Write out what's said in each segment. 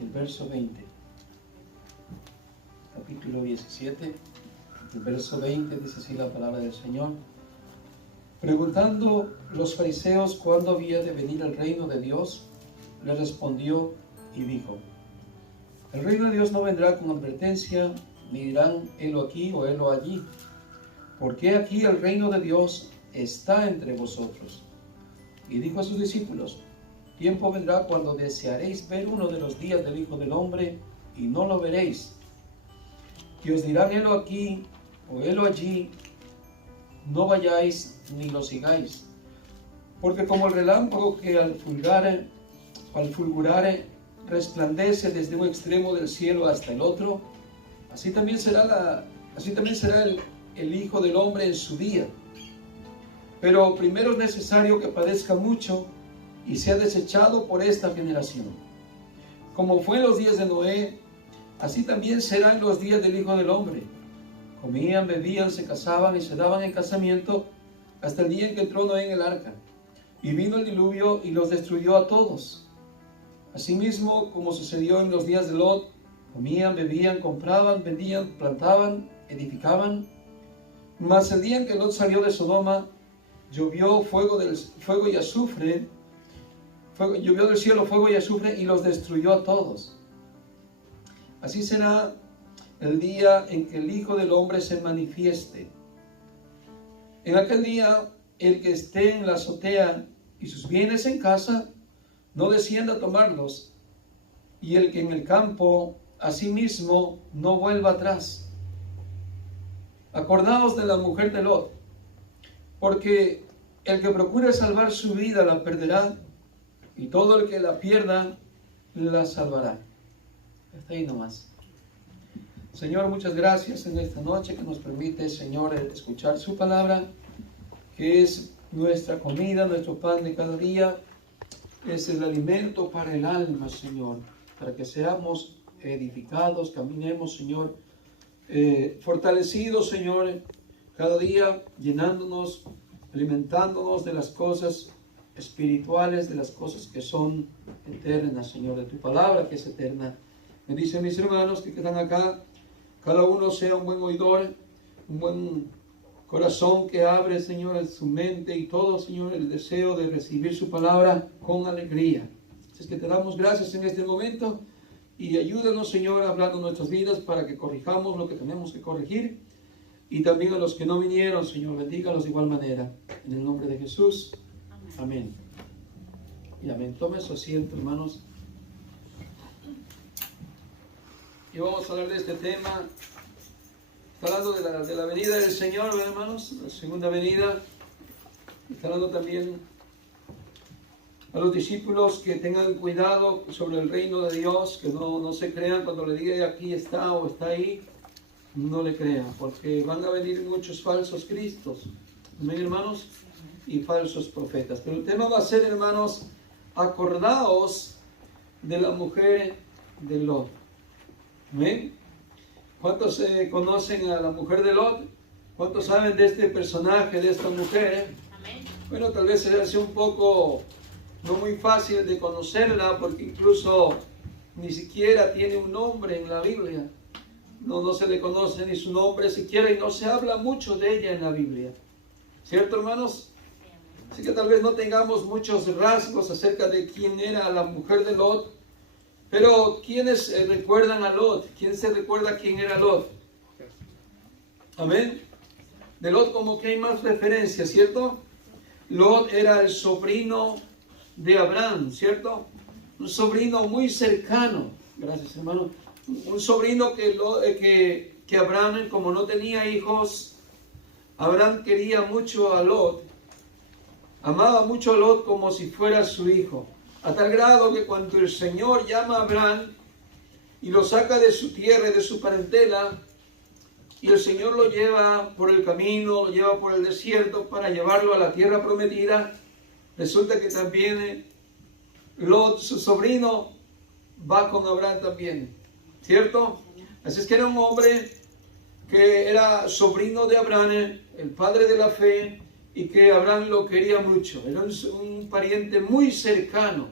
el verso 20. Capítulo 17, el verso 20, dice así la palabra del Señor. Preguntando los fariseos cuándo había de venir el reino de Dios, le respondió y dijo: el reino de Dios no vendrá con advertencia, ni dirán helo aquí o helo allí, porque aquí el reino de Dios está entre vosotros. Y dijo a sus discípulos: tiempo vendrá cuando desearéis ver uno de los días del Hijo del Hombre, y no lo veréis. Y os dirán helo aquí o helo allí, no vayáis ni lo sigáis. Porque como el relámpago que al fulgurar resplandece desde un extremo del cielo hasta el otro, así también será el Hijo del Hombre en su día. Pero primero es necesario que padezca mucho y sea desechado por esta generación. Como fue en los días de Noé, así también será en los días del Hijo del Hombre. Comían, bebían, se casaban y se daban en casamiento hasta el día en que entró Noé en el arca. Y vino el diluvio y los destruyó a todos. Asimismo, como sucedió en los días de Lot, comían, bebían, compraban, vendían, plantaban, edificaban. Mas el día en que Lot salió de Sodoma, llovió del cielo fuego y azufre y los destruyó a todos. Así será el día en que el Hijo del Hombre se manifieste. En aquel día, el que esté en la azotea y sus bienes en casa, no descienda a tomarlos, y el que en el campo, asimismo, no vuelva atrás. Acordaos de la mujer de Lot, porque el que procure salvar su vida la perderá, y todo el que la pierda la salvará. Hasta ahí nomás. Señor, muchas gracias en esta noche que nos permite, Señor, escuchar su palabra, que es nuestra comida, nuestro pan de cada día. Es el alimento para el alma, Señor, para que seamos edificados, caminemos, Señor, fortalecidos, Señor, cada día llenándonos, alimentándonos de las cosas espirituales, de las cosas que son eternas, Señor, de tu palabra que es eterna. Me dicen mis hermanos que quedan acá, cada uno sea un buen oidor, un buen corazón que abre, Señor, en su mente y todo, Señor, el deseo de recibir su palabra con alegría. Así es que te damos gracias en este momento y ayúdanos, Señor, hablando nuestras vidas para que corrijamos lo que tenemos que corregir, y también a los que no vinieron, Señor, bendígalos de igual manera. En el nombre de Jesús, amén. Y amén. Tome su asiento, hermanos. Y vamos a hablar de este tema. Está hablando de la venida del Señor, ¿verdad, hermanos? La segunda venida. Está hablando también a los discípulos que tengan cuidado sobre el reino de Dios, que no se crean cuando le diga aquí está o está ahí, no le crean, porque van a venir muchos falsos cristos, amén, hermanos, y falsos profetas. Pero el tema va a ser, hermanos, acordaos de la mujer de Lot. Amén. ¿Cuántos conocen a la mujer de Lot? ¿Cuántos saben de este personaje, de esta mujer? Amén. Bueno, tal vez se hace un poco no muy fácil de conocerla, porque incluso ni siquiera tiene un nombre en la Biblia. No se le conoce ni su nombre siquiera, y no se habla mucho de ella en la Biblia. ¿Cierto, hermanos? Así que tal vez no tengamos muchos rasgos acerca de quién era la mujer de Lot. Pero ¿quiénes recuerdan a Lot? ¿Quién se recuerda quién era Lot? Amén. De Lot como que hay más referencias, ¿cierto? Lot era el sobrino de Abraham, ¿cierto? Un sobrino muy cercano. Gracias, hermano. Un sobrino que Abraham, como no tenía hijos, Abraham quería mucho a Lot. Amaba mucho a Lot como si fuera su hijo. A tal grado que cuando el Señor llama a Abraham y lo saca de su tierra y de su parentela, y el Señor lo lleva por el camino, lo lleva por el desierto para llevarlo a la tierra prometida, resulta que también Lot, su sobrino, va con Abraham también, ¿cierto? Así es que era un hombre que era sobrino de Abraham, el padre de la fe, y que Abraham lo quería mucho. Era un pariente muy cercano.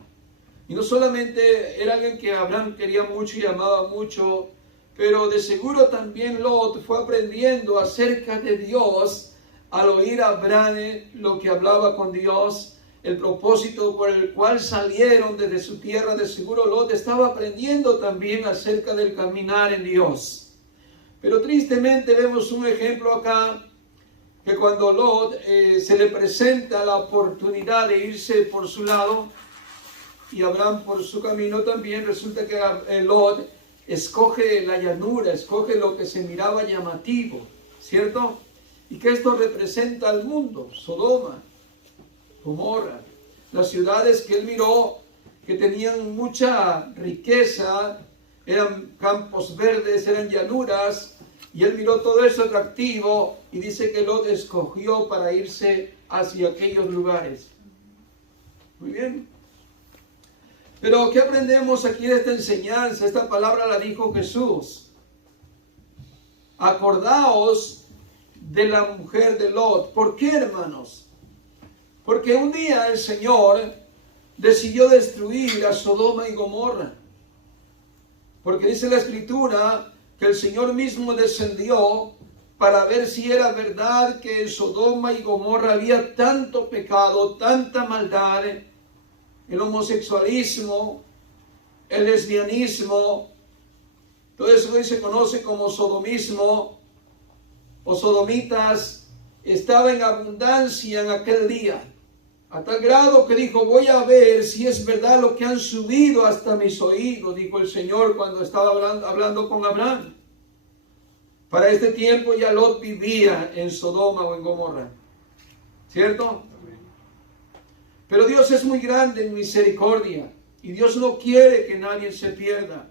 Y no solamente era alguien que Abraham quería mucho y amaba mucho, pero de seguro también Lot fue aprendiendo acerca de Dios al oír a Abraham lo que hablaba con Dios, el propósito por el cual salieron desde su tierra. De seguro Lot estaba aprendiendo también acerca del caminar en Dios. Pero tristemente vemos un ejemplo acá, que cuando Lot se le presenta la oportunidad de irse por su lado y Abraham por su camino también, resulta que Lot escoge la llanura, escoge lo que se miraba llamativo, ¿cierto? Y que esto representa al mundo, Sodoma, Gomorra, las ciudades que él miró que tenían mucha riqueza, eran campos verdes, eran llanuras, y él miró todo eso atractivo y dice que Lot escogió para irse hacia aquellos lugares. Muy bien. Pero ¿qué aprendemos aquí de esta enseñanza? Esta palabra la dijo Jesús. Acordaos de la mujer de Lot. ¿Por qué, hermanos? Porque un día el Señor decidió destruir a Sodoma y Gomorra. Porque dice la Escritura que el Señor mismo descendió para ver si era verdad que en Sodoma y Gomorra había tanto pecado, tanta maldad, el homosexualismo, el lesbianismo, todo eso que se conoce como sodomismo o sodomitas, estaba en abundancia en aquel día, a tal grado que dijo: voy a ver si es verdad lo que han subido hasta mis oídos, dijo el Señor cuando estaba hablando con Abraham. Para este tiempo ya Lot vivía en Sodoma o en Gomorra, ¿cierto? Pero Dios es muy grande en misericordia y Dios no quiere que nadie se pierda.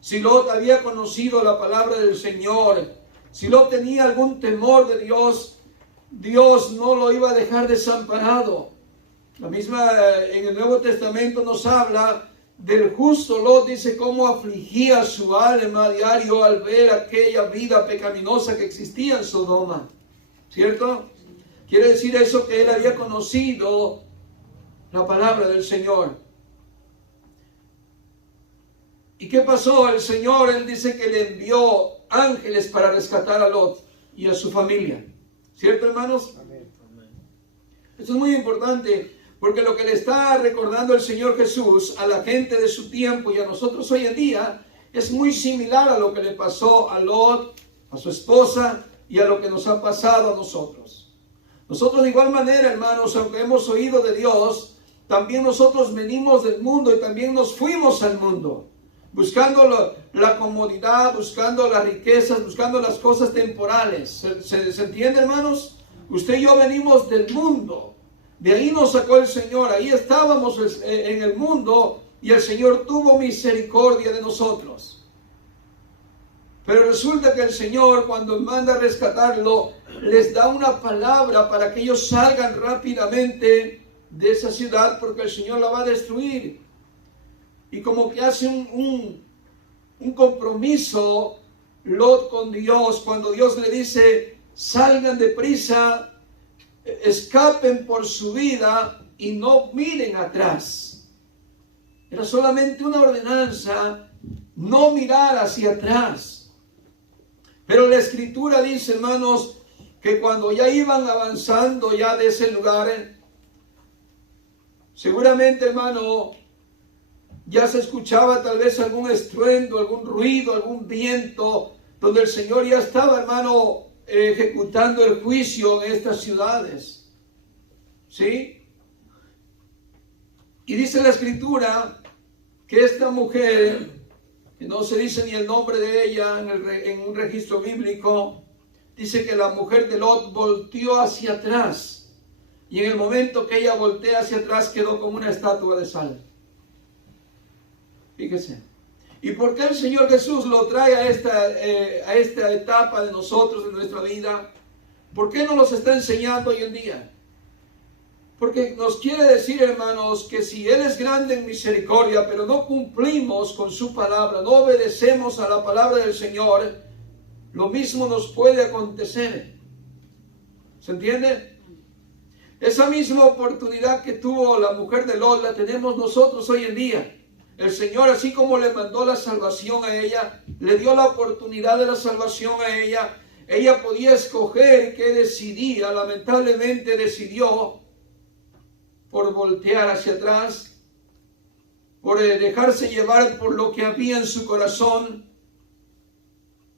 Si Lot había conocido la palabra del Señor, si Lot tenía algún temor de Dios, Dios no lo iba a dejar desamparado. La misma en el Nuevo Testamento nos habla del justo Lot, dice cómo afligía su alma a diario al ver aquella vida pecaminosa que existía en Sodoma, ¿cierto? Quiere decir eso que él había conocido la palabra del Señor. ¿Y qué pasó? El Señor, él dice que le envió ángeles para rescatar a Lot y a su familia, ¿cierto, hermanos? Amén. Esto es muy importante, porque lo que le está recordando el Señor Jesús a la gente de su tiempo y a nosotros hoy en día es muy similar a lo que le pasó a Lot, a su esposa y a lo que nos ha pasado a nosotros. Nosotros de igual manera, hermanos, aunque hemos oído de Dios, también nosotros venimos del mundo y también nos fuimos al mundo, buscando la comodidad, buscando las riquezas, buscando las cosas temporales. ¿Se entiende, hermanos? Usted y yo venimos del mundo. De ahí nos sacó el Señor, ahí estábamos en el mundo y el Señor tuvo misericordia de nosotros. Pero resulta que el Señor, cuando manda a rescatarlo, les da una palabra para que ellos salgan rápidamente de esa ciudad, porque el Señor la va a destruir. Y como que hace un compromiso Lot con Dios, cuando Dios le dice: salgan deprisa, escapen por su vida y no miren atrás. Era solamente una ordenanza, no mirar hacia atrás. Pero la Escritura dice, hermanos, que cuando ya iban avanzando ya de ese lugar, seguramente, hermano, ya se escuchaba tal vez algún estruendo, algún ruido, algún viento, donde el Señor ya estaba, hermano, ejecutando el juicio en estas ciudades. ¿Sí? Y dice la Escritura que esta mujer, que no se dice ni el nombre de ella en un registro bíblico, dice que la mujer de Lot volteó hacia atrás. Y en el momento que ella voltea hacia atrás quedó como una estatua de sal. Fíjese. ¿Y por qué el Señor Jesús lo trae a esta etapa de nosotros, de nuestra vida? ¿Por qué nos los está enseñando hoy en día? Porque nos quiere decir, hermanos, que si Él es grande en misericordia, pero no cumplimos con su palabra, no obedecemos a la palabra del Señor, lo mismo nos puede acontecer. ¿Se entiende? Esa misma oportunidad que tuvo la mujer de Lot, la tenemos nosotros hoy en día. El Señor, así como le mandó la salvación a ella, le dio la oportunidad de la salvación a ella. Ella podía escoger qué decidía. Lamentablemente decidió por voltear hacia atrás, por dejarse llevar por lo que había en su corazón,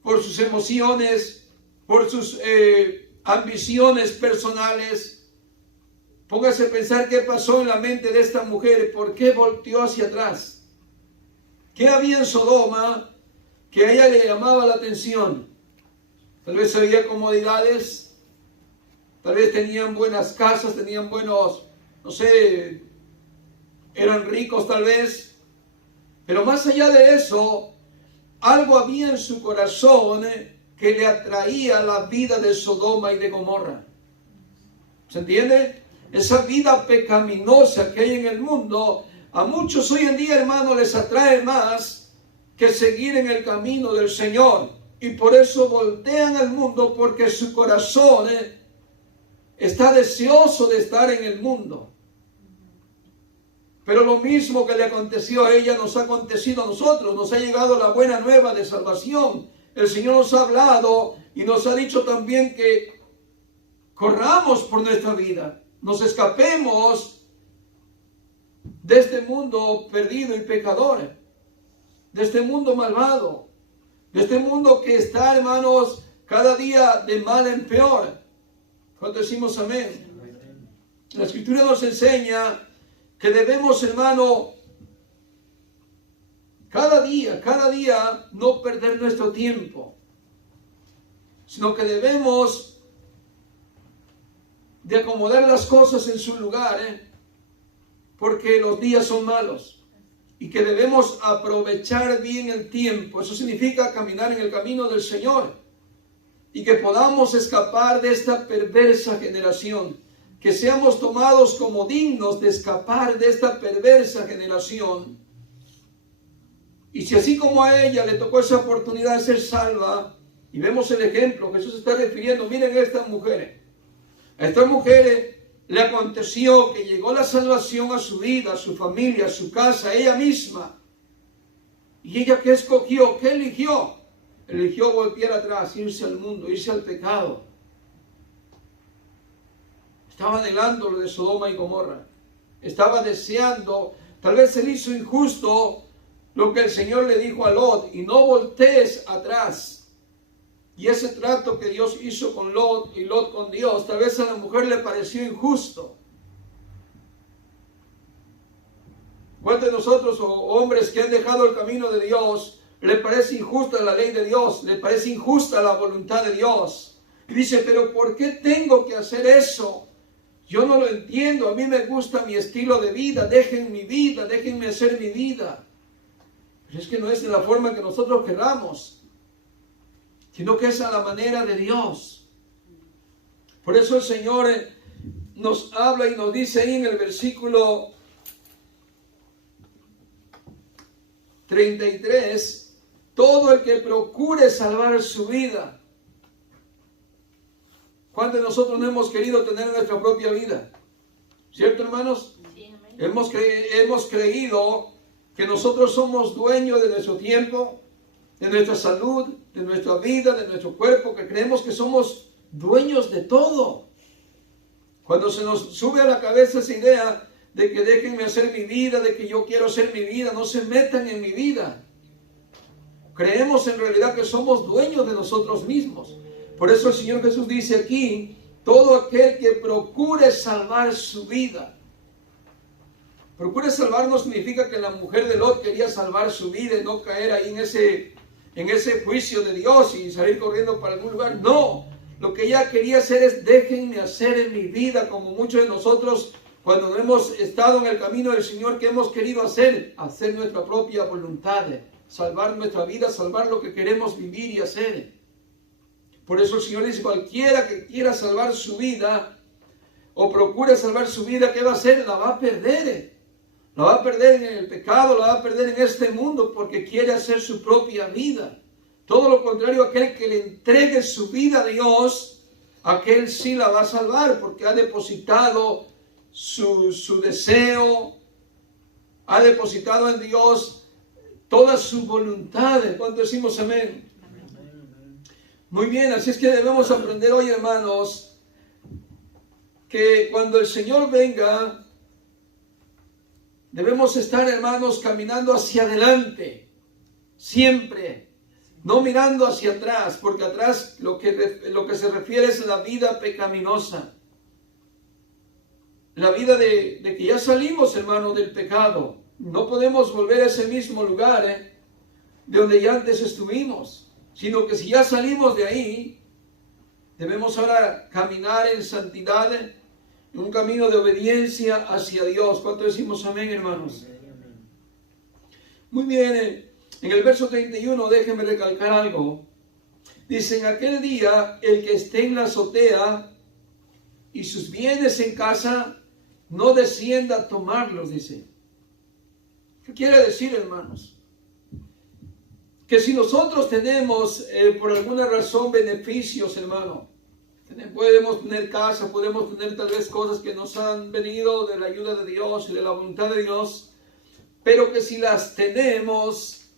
por sus emociones, por sus ambiciones personales. Póngase a pensar qué pasó en la mente de esta mujer, por qué volteó hacia atrás. ¿Qué había en Sodoma que a ella le llamaba la atención? Tal vez había comodidades, tal vez tenían buenas casas, tenían buenos, no sé, eran ricos tal vez. Pero más allá de eso, algo había en su corazón que le atraía la vida de Sodoma y de Gomorra. ¿Se entiende? Esa vida pecaminosa que hay en el mundo, a muchos hoy en día, hermanos, les atrae más que seguir en el camino del Señor. Y por eso voltean al mundo, porque su corazón está deseoso de estar en el mundo. Pero lo mismo que le aconteció a ella nos ha acontecido a nosotros. Nos ha llegado la buena nueva de salvación. El Señor nos ha hablado y nos ha dicho también que corramos por nuestra vida. Nos escapemos de este mundo perdido y pecador, de este mundo malvado, de este mundo que está, hermanos, cada día de mal en peor. ¿Cuánto decimos amén? La Escritura nos enseña que debemos, hermano, cada día no perder nuestro tiempo, sino que debemos de acomodar las cosas en su lugar, porque los días son malos y que debemos aprovechar bien el tiempo. Eso significa caminar en el camino del Señor y que podamos escapar de esta perversa generación, que seamos tomados como dignos de escapar de esta perversa generación. Y si así como a ella le tocó esa oportunidad de ser salva, y vemos el ejemplo, Jesús está refiriendo, miren a estas mujeres. A estas mujeres le aconteció que llegó la salvación a su vida, a su familia, a su casa, a ella misma. ¿Y ella qué escogió? ¿Qué eligió? Eligió voltear atrás, irse al mundo, irse al pecado. Estaba anhelando lo de Sodoma y Gomorra. Estaba deseando, tal vez se le hizo injusto lo que el Señor le dijo a Lot, y no voltees atrás. Y ese trato que Dios hizo con Lot y Lot con Dios, tal vez a la mujer le pareció injusto. ¿Cuántos de nosotros, hombres que han dejado el camino de Dios, le parece injusta la ley de Dios, le parece injusta la voluntad de Dios? Y dice, pero ¿por qué tengo que hacer eso? Yo no lo entiendo, a mí me gusta mi estilo de vida, déjenme hacer mi vida. Pero es que no es de la forma que nosotros queramos, sino que es a la manera de Dios. Por eso el Señor nos habla y nos dice ahí en el versículo 33, todo el que procure salvar su vida. ¿Cuántos de nosotros no hemos querido tener nuestra propia vida? ¿Cierto, hermanos? Sí, hemos creído que nosotros somos dueños de nuestro tiempo, de nuestra salud, de nuestra vida, de nuestro cuerpo, que creemos que somos dueños de todo. Cuando se nos sube a la cabeza esa idea de que déjenme hacer mi vida, de que yo quiero hacer mi vida, no se metan en mi vida. Creemos en realidad que somos dueños de nosotros mismos. Por eso el Señor Jesús dice aquí, todo aquel que procure salvar su vida. Procure salvar no significa que la mujer de Lot quería salvar su vida y no caer ahí en ese juicio de Dios y salir corriendo para algún lugar. No, lo que ella quería hacer es déjenme hacer en mi vida, como muchos de nosotros cuando no hemos estado en el camino del Señor, que hemos querido hacer nuestra propia voluntad, salvar nuestra vida, salvar lo que queremos vivir y hacer. Por eso el Señor dice, cualquiera que quiera salvar su vida o procure salvar su vida, ¿qué va a hacer? La va a perder. La va a perder en el pecado, la va a perder en este mundo porque quiere hacer su propia vida. Todo lo contrario, aquel que le entregue su vida a Dios, aquel sí la va a salvar porque ha depositado su deseo, ha depositado en Dios toda su voluntad. ¿Cuánto decimos amén? Muy bien, así es que debemos aprender hoy, hermanos, que cuando el Señor venga, debemos estar, hermanos, caminando hacia adelante, siempre, no mirando hacia atrás, porque atrás lo que se refiere es la vida pecaminosa, la vida de que ya salimos, hermanos, del pecado. No podemos volver a ese mismo lugar, de donde ya antes estuvimos, sino que si ya salimos de ahí, debemos ahora caminar en santidad, en un camino de obediencia hacia Dios. ¿Cuánto decimos amén, hermanos? Muy bien, en el verso 31, déjenme recalcar algo. Dice, en aquel día, el que esté en la azotea y sus bienes en casa, no descienda a tomarlos, dice. ¿Qué quiere decir, hermanos? Que si nosotros tenemos por alguna razón beneficios, hermano, podemos tener casa, podemos tener tal vez cosas que nos han venido de la ayuda de Dios y de la voluntad de Dios, pero que si las tenemos,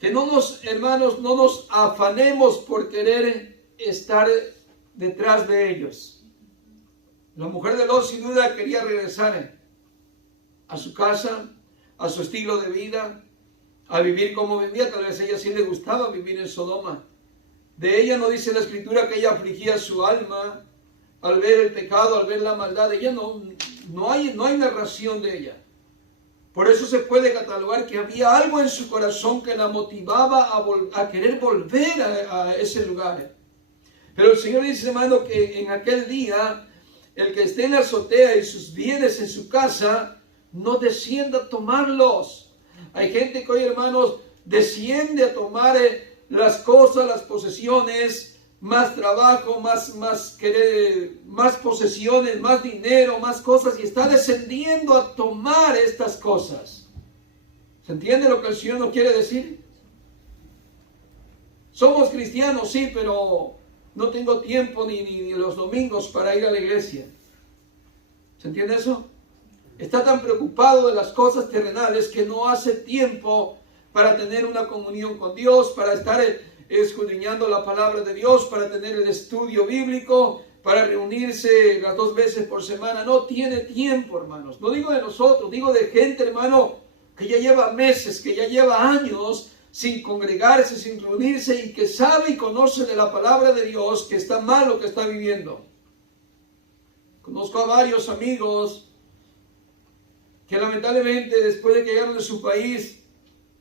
que no nos, hermanos, no nos afanemos por querer estar detrás de ellos. La mujer de Lot sin duda quería regresar a su casa, a su estilo de vida, a vivir como vivía. Tal vez a ella sí le gustaba vivir en Sodoma. De ella no dice la Escritura que ella afligía su alma al ver el pecado, al ver la maldad. Ella no hay narración de ella. Por eso se puede catalogar que había algo en su corazón que la motivaba a querer volver a ese lugar. Pero el Señor dice, hermano, que en aquel día el que esté en la azotea y sus bienes en su casa, no descienda a tomarlos. Hay gente que hoy, hermanos, desciende a tomar las cosas, las posesiones, más trabajo, más querer, más posesiones, más dinero, más cosas, y está descendiendo a tomar estas cosas. ¿Se entiende lo que el Señor nos quiere decir? Somos cristianos, sí, pero no tengo tiempo ni los domingos para ir a la iglesia. ¿Se entiende eso? Está tan preocupado de las cosas terrenales que no hace tiempo para tener una comunión con Dios, para estar escudriñando la palabra de Dios, para tener el estudio bíblico, para reunirse las 2 veces por semana. No tiene tiempo, hermanos. No digo de nosotros, digo de gente, hermano, que ya lleva meses, que ya lleva años sin congregarse, sin reunirse, y que sabe y conoce de la palabra de Dios que está mal lo que está viviendo. Conozco a varios amigos que lamentablemente después de que llegaron de su país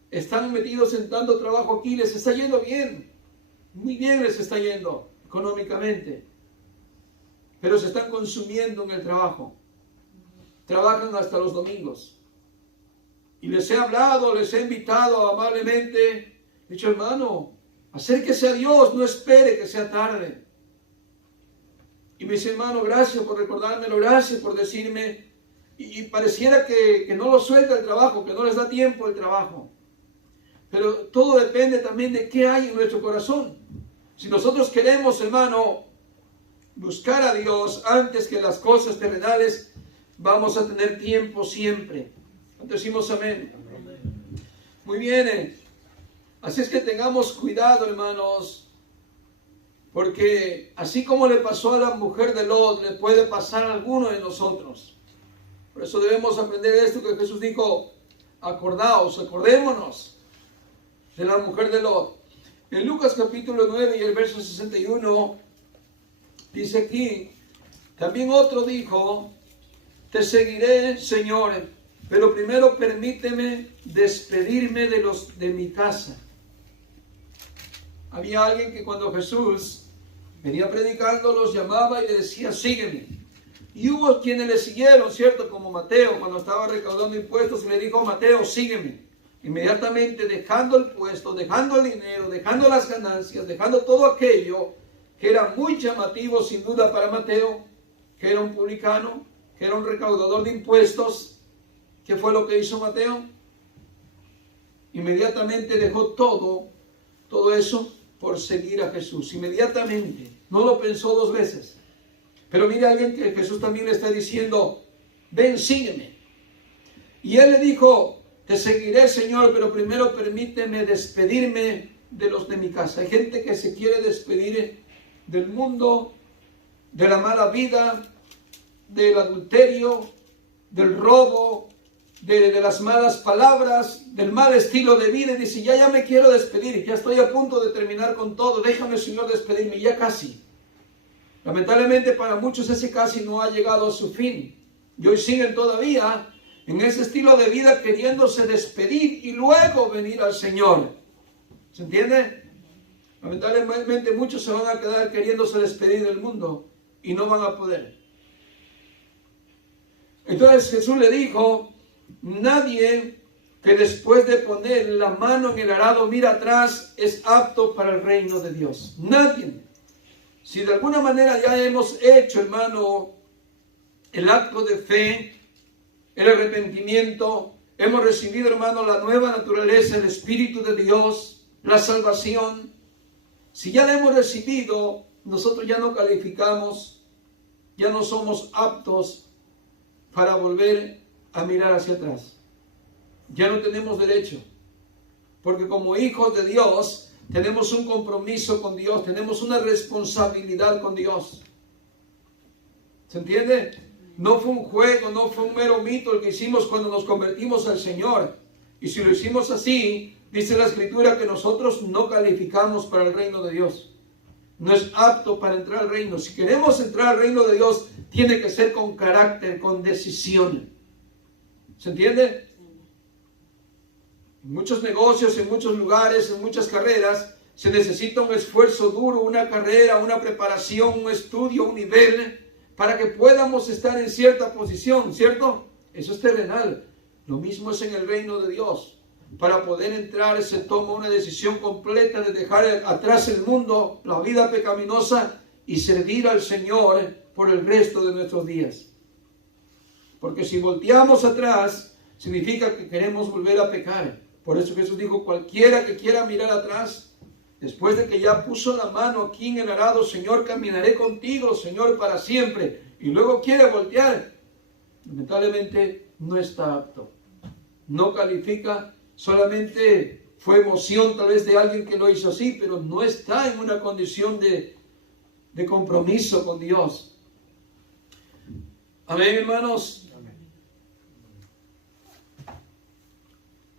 están metidos en tanto trabajo aquí, les está yendo bien, muy bien les está yendo económicamente, pero se están consumiendo en el trabajo, trabajan hasta los domingos, y les he hablado, les he invitado amablemente, he dicho, hermano, acérquese a Dios, no espere que sea tarde. Y me dice, hermano, gracias por recordármelo, gracias por decirme. Y pareciera que no lo suelta el trabajo, que no les da tiempo el trabajo. Pero todo depende también de qué hay en nuestro corazón. Si nosotros queremos, hermano, buscar a Dios antes que las cosas terrenales, vamos a tener tiempo siempre. ¿Cuántos decimos amén? Muy bien. Así es que tengamos cuidado, hermanos, porque así como le pasó a la mujer de Lot, le puede pasar a alguno de nosotros. Por eso debemos aprender esto que Jesús dijo, acordémonos de la mujer de Lot. En Lucas capítulo 9 y el verso 61, dice aquí, también otro dijo, te seguiré, Señor, pero primero permíteme despedirme de mi casa. Había alguien que cuando Jesús venía predicando los llamaba y le decía, sígueme. Y hubo quienes le siguieron, ¿cierto? Como Mateo, cuando estaba recaudando impuestos, le dijo, Mateo, sígueme. Inmediatamente dejando el puesto, dejando el dinero, dejando las ganancias, dejando todo aquello que era muy llamativo sin duda para Mateo, que era un publicano, que era un recaudador de impuestos. ¿Qué fue lo que hizo Mateo? Inmediatamente dejó todo eso por seguir a Jesús. Inmediatamente, no lo pensó dos veces. Pero mira alguien que Jesús también le está diciendo, ven, sígueme. Y él le dijo, te seguiré, Señor, pero primero permíteme despedirme de los de mi casa. Hay gente que se quiere despedir del mundo, de la mala vida, del adulterio, del robo, de las malas palabras, del mal estilo de vida, y dice, ya me quiero despedir, ya estoy a punto de terminar con todo, déjame, Señor, despedirme, ya casi. Lamentablemente para muchos ese casi no ha llegado a su fin, y hoy siguen todavía en ese estilo de vida queriéndose despedir y luego venir al Señor. ¿Se entiende? Lamentablemente muchos se van a quedar queriéndose despedir del mundo y no van a poder. Entonces Jesús le dijo, nadie que después de poner la mano en el arado mira atrás es apto para el reino de Dios. Nadie. Si de alguna manera ya hemos hecho, hermano, el acto de fe, el arrepentimiento, hemos recibido, hermano, la nueva naturaleza, el Espíritu de Dios, la salvación. Si ya la hemos recibido, nosotros ya no calificamos, ya no somos aptos para volver a mirar hacia atrás. Ya no tenemos derecho, porque como hijos de Dios tenemos un compromiso con Dios, tenemos una responsabilidad con Dios. ¿Se entiende? No fue un juego, no fue un mero mito el que hicimos cuando nos convertimos al Señor. Y si lo hicimos así, dice la Escritura que nosotros no calificamos para el reino de Dios. No es apto para entrar al reino. Si queremos entrar al reino de Dios, tiene que ser con carácter, con decisión. ¿Se entiende? En muchos negocios, en muchos lugares, en muchas carreras, se necesita un esfuerzo duro, una carrera, una preparación, un estudio, un nivel, para que podamos estar en cierta posición, ¿cierto? Eso es terrenal. Lo mismo es en el reino de Dios. Para poder entrar se toma una decisión completa de dejar atrás el mundo, la vida pecaminosa y servir al Señor por el resto de nuestros días. Porque si volteamos atrás, significa que queremos volver a pecar. Por eso Jesús dijo, cualquiera que quiera mirar atrás, después de que ya puso la mano aquí en el arado, Señor, caminaré contigo, Señor, para siempre, y luego quiere voltear, lamentablemente no está apto, no califica, solamente fue emoción tal vez de alguien que lo hizo así, pero no está en una condición de compromiso con Dios. Amén, hermanos.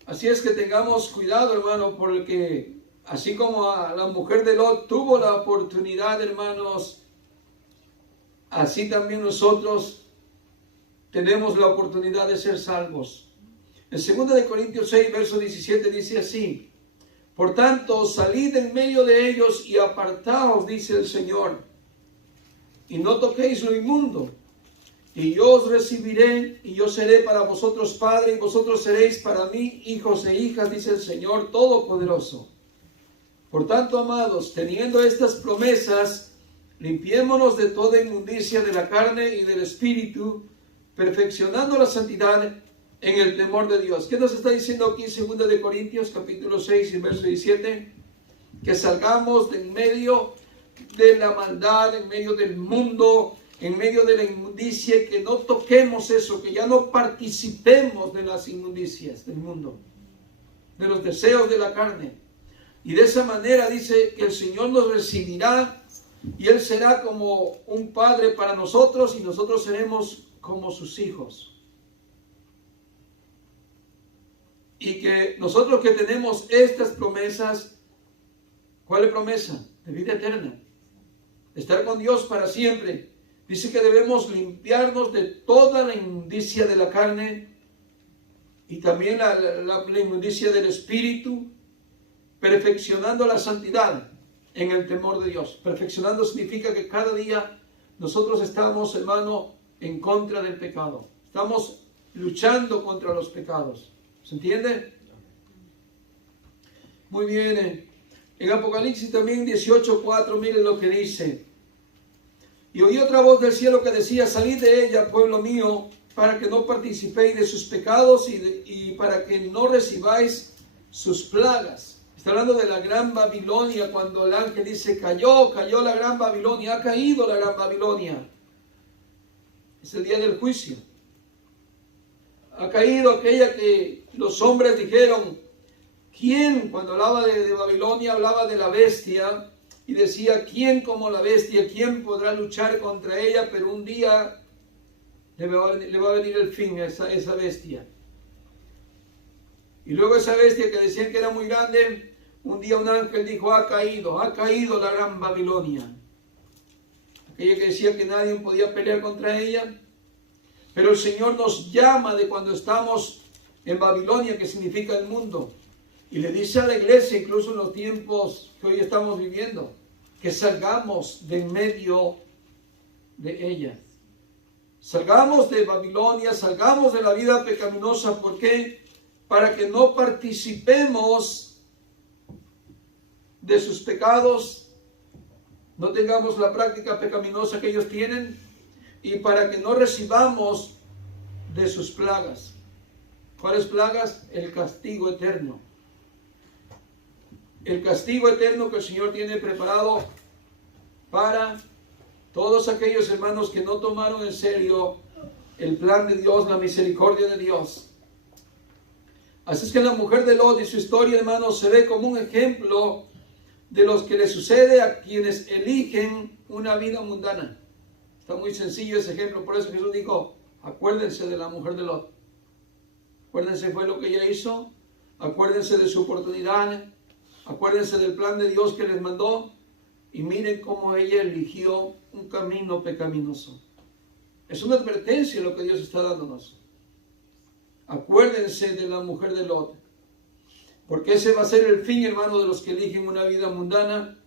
Así es que tengamos cuidado, hermano, porque así como a la mujer de Lot tuvo la oportunidad, hermanos, así también nosotros tenemos la oportunidad de ser salvos. En 2 Corintios 6, verso 17 dice así, por tanto, salid en medio de ellos y apartaos, dice el Señor, y no toquéis lo inmundo. Y yo os recibiré, y yo seré para vosotros padre, y vosotros seréis para mí hijos e hijas, dice el Señor Todopoderoso. Por tanto, amados, teniendo estas promesas, limpiémonos de toda inmundicia de la carne y del espíritu, perfeccionando la santidad en el temor de Dios. ¿Qué nos está diciendo aquí en 2 Corintios, capítulo 6, y verso 17? Que salgamos de en medio de la maldad, en medio del mundo, en medio de la inmundicia, y que no toquemos eso, que ya no participemos de las inmundicias del mundo, de los deseos de la carne. Y de esa manera dice que el Señor nos recibirá y Él será como un padre para nosotros y nosotros seremos como sus hijos. Y que nosotros que tenemos estas promesas, ¿cuál es promesa? De vida eterna, estar con Dios para siempre. Dice que debemos limpiarnos de toda la inmundicia de la carne y también la inmundicia del espíritu, perfeccionando la santidad en el temor de Dios. Perfeccionando significa que cada día nosotros estamos, hermano, en contra del pecado. Estamos luchando contra los pecados. ¿Se entiende? Muy bien. En Apocalipsis también 18:4, miren lo que dice. Y oí otra voz del cielo que decía, salid de ella, pueblo mío, para que no participéis de sus pecados y para que no recibáis sus plagas. Está hablando de la gran Babilonia, cuando el ángel dice, cayó la gran Babilonia, ha caído la gran Babilonia. Es el día del juicio. Ha caído aquella que los hombres dijeron, ¿quién? Cuando hablaba de Babilonia, hablaba de la bestia, y decía, ¿quién como la bestia? ¿Quién podrá luchar contra ella? Pero un día le va a venir el fin a esa bestia. Y luego esa bestia que decían que era muy grande, un día un ángel dijo, ha caído la gran Babilonia. Aquella que decía que nadie podía pelear contra ella. Pero el Señor nos llama de cuando estamos en Babilonia, que significa el mundo. Y le dice a la iglesia, incluso en los tiempos que hoy estamos viviendo, que salgamos de en medio de ella. Salgamos de Babilonia, salgamos de la vida pecaminosa. ¿Por qué? Para que no participemos de sus pecados, no tengamos la práctica pecaminosa que ellos tienen, y para que no recibamos de sus plagas. ¿Cuáles plagas? El castigo eterno. El castigo eterno que el Señor tiene preparado para todos aquellos hermanos que no tomaron en serio el plan de Dios, la misericordia de Dios. Así es que la mujer de Lot y su historia, hermanos, se ve como un ejemplo de los que le sucede a quienes eligen una vida mundana. Está muy sencillo ese ejemplo, por eso Jesús dijo, acuérdense de la mujer de Lot. Acuérdense fue lo que ella hizo, acuérdense de su oportunidad, acuérdense del plan de Dios que les mandó, y miren cómo ella eligió un camino pecaminoso. Es una advertencia lo que Dios está dándonos. Acuérdense de la mujer de Lot, porque ese va a ser el fin, hermano, de los que eligen una vida mundana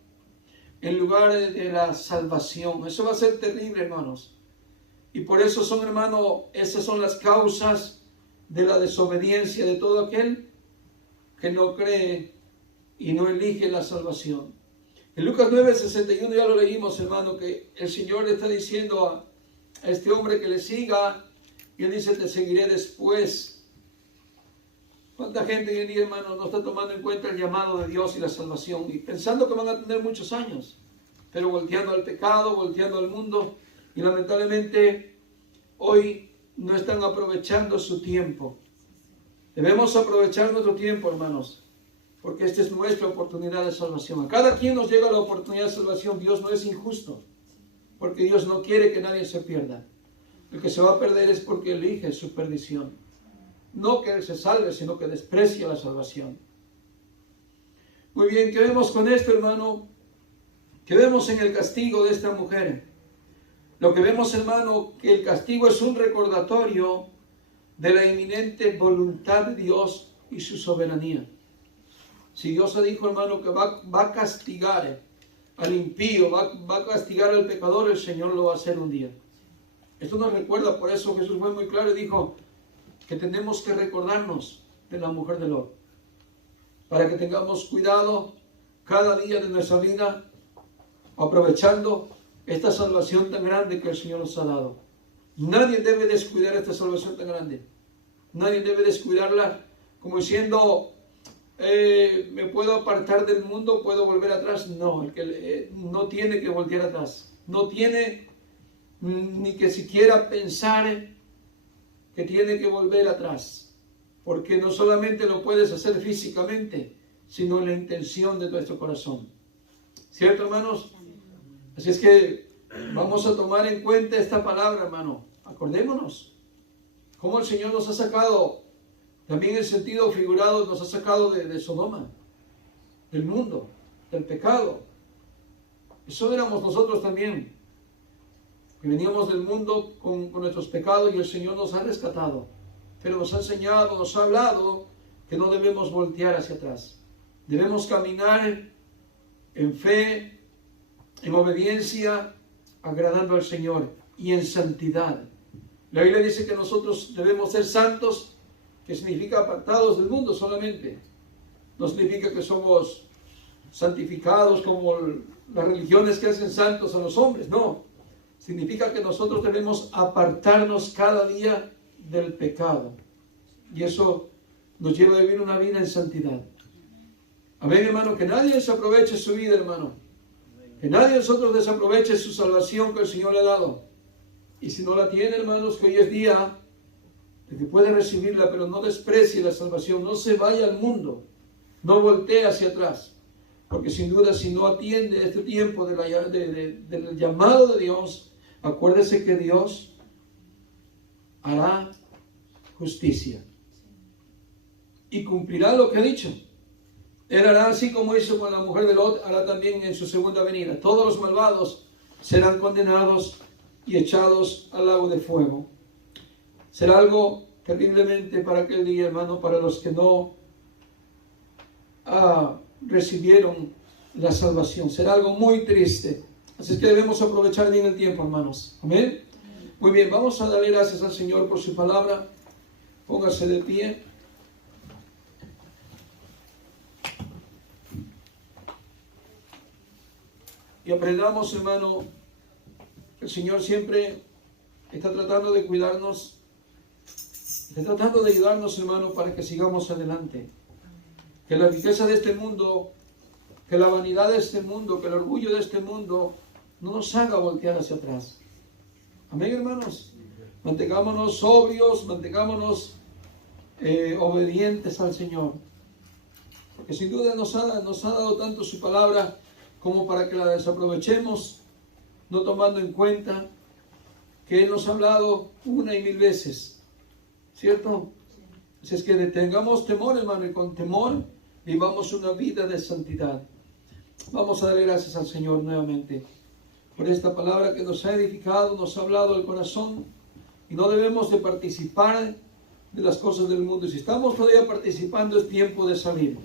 en lugar de la salvación. Eso va a ser terrible, hermanos. Y por eso son, hermano, esas son las causas de la desobediencia de todo aquel que no cree y no elige la salvación. En Lucas 9:61 ya lo leímos, hermano, que el Señor le está diciendo a este hombre que le siga, y él dice, te seguiré después. ¿Cuánta gente hoy en día, hermano, no está tomando en cuenta el llamado de Dios y la salvación, y pensando que van a tener muchos años, pero volteando al pecado, volteando al mundo, y lamentablemente hoy no están aprovechando su tiempo? Debemos aprovechar nuestro tiempo, hermanos, porque esta es nuestra oportunidad de salvación. A cada quien nos llega la oportunidad de salvación. Dios no es injusto, porque Dios no quiere que nadie se pierda. El que se va a perder es porque elige su perdición. No que él se salve, sino que desprecia la salvación. Muy bien, ¿qué vemos con esto, hermano? ¿Qué vemos en el castigo de esta mujer? Lo que vemos, hermano, que el castigo es un recordatorio de la inminente voluntad de Dios y su soberanía. Si Dios ha dicho, hermano, que va a castigar al impío, va a castigar al pecador, el Señor lo va a hacer un día. Esto nos recuerda, por eso Jesús fue muy claro y dijo que tenemos que recordarnos de la mujer de Lot, para que tengamos cuidado cada día de nuestra vida, aprovechando esta salvación tan grande que el Señor nos ha dado. Nadie debe descuidar esta salvación tan grande. Nadie debe descuidarla como diciendo, me puedo apartar del mundo, puedo volver atrás. No, el que no tiene que voltear atrás. No tiene ni que siquiera pensar que tiene que volver atrás, porque no solamente lo puedes hacer físicamente, sino en la intención de nuestro corazón. ¿Cierto, hermanos? Así es que vamos a tomar en cuenta esta palabra, hermano. Acordémonos cómo el Señor nos ha sacado, también en sentido figurado, nos ha sacado de Sodoma, del mundo, del pecado. Eso éramos nosotros también, que veníamos del mundo con nuestros pecados, y el Señor nos ha rescatado, pero nos ha enseñado, nos ha hablado que no debemos voltear hacia atrás. Debemos caminar en fe, en obediencia, agradando al Señor y en santidad. La Biblia dice que nosotros debemos ser santos, que significa apartados del mundo solamente. No significa que somos santificados como las religiones que hacen santos a los hombres, no. Significa que nosotros debemos apartarnos cada día del pecado. Y eso nos lleva a vivir una vida en santidad. Amén, hermano. Que nadie desaproveche su vida, hermano. Que nadie de nosotros desaproveche su salvación que el Señor le ha dado. Y si no la tiene, hermanos, que hoy es día de que puede recibirla, pero no desprecie la salvación. No se vaya al mundo. No voltee hacia atrás. Porque sin duda, si no atiende este tiempo del llamado de Dios, acuérdese que Dios hará justicia y cumplirá lo que ha dicho. Él hará así como hizo con la mujer de Lot, hará también en su segunda venida. Todos los malvados serán condenados y echados al lago de fuego. Será algo terriblemente para aquel día, hermano, para los que no recibieron la salvación. Será algo muy triste. Así es que debemos aprovechar bien el tiempo, hermanos. Amén. Muy bien, vamos a darle gracias al Señor por su palabra. Póngase de pie. Y aprendamos, hermano, que el Señor siempre está tratando de cuidarnos, está tratando de ayudarnos, hermano, para que sigamos adelante. Que la riqueza de este mundo, que la vanidad de este mundo, que el orgullo de este mundo no nos haga voltear hacia atrás. Amén, hermanos. Mantengámonos sobrios, mantengámonos obedientes al Señor. Porque sin duda nos ha dado tanto su palabra como para que la desaprovechemos, no tomando en cuenta que Él nos ha hablado una y mil veces. ¿Cierto? Así es que tengamos temor, hermano, y con temor vivamos una vida de santidad. Vamos a darle gracias al Señor nuevamente por esta palabra que nos ha edificado, nos ha hablado el corazón, y no debemos de participar de las cosas del mundo. Y si estamos todavía participando, es tiempo de salir,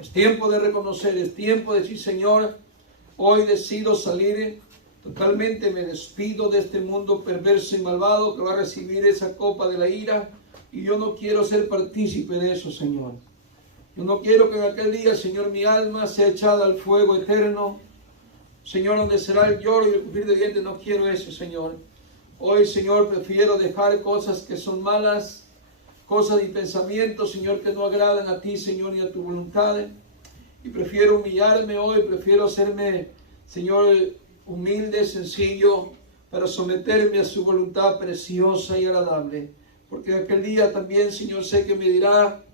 es tiempo de reconocer, es tiempo de decir: Señor, hoy decido salir totalmente, me despido de este mundo perverso y malvado que va a recibir esa copa de la ira, y yo no quiero ser partícipe de eso, Señor. Yo no quiero que en aquel día, Señor, mi alma sea echada al fuego eterno, Señor, donde será el lloro y el crujir de dientes. No quiero eso, Señor. Hoy, Señor, prefiero dejar cosas que son malas, cosas y pensamientos, Señor, que no agradan a ti, Señor, ni a tu voluntad. Y prefiero humillarme hoy, prefiero hacerme, Señor, humilde, sencillo, para someterme a su voluntad preciosa y agradable. Porque aquel día también, Señor, sé que me dirá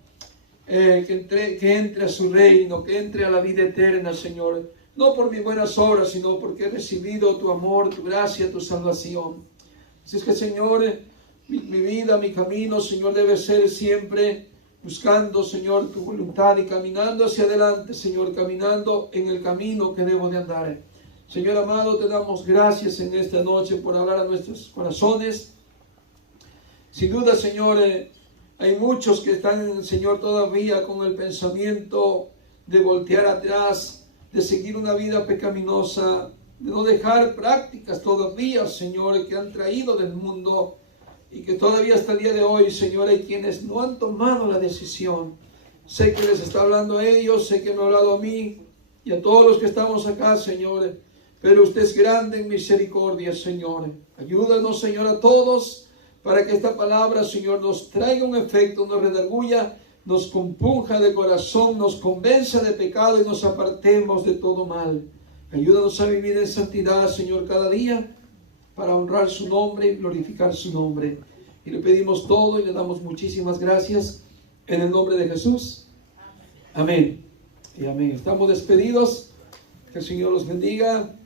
que entre a su reino, que entre a la vida eterna, Señor. No por mis buenas obras, sino porque he recibido tu amor, tu gracia, tu salvación. Así es que, Señor, mi vida, mi camino, Señor, debe ser siempre buscando, Señor, tu voluntad y caminando hacia adelante, Señor, caminando en el camino que debo de andar. Señor amado, te damos gracias en esta noche por hablar a nuestros corazones. Sin duda, Señor, hay muchos que están, Señor, todavía con el pensamiento de voltear atrás, de seguir una vida pecaminosa, de no dejar prácticas todavía, Señor, que han traído del mundo, y que todavía hasta el día de hoy, Señor, hay quienes no han tomado la decisión. Sé que les está hablando a ellos, sé que me ha hablado a mí y a todos los que estamos acá, Señor, pero usted es grande en misericordia, Señor. Ayúdanos, Señor, a todos, para que esta palabra, Señor, nos traiga un efecto, nos redarguya, nos compunja de corazón, nos convenza de pecado y nos apartemos de todo mal. Ayúdanos a vivir en santidad, Señor, cada día, para honrar su nombre y glorificar su nombre. Y le pedimos todo y le damos muchísimas gracias en el nombre de Jesús. Amén. Y amén. Estamos despedidos. Que el Señor los bendiga.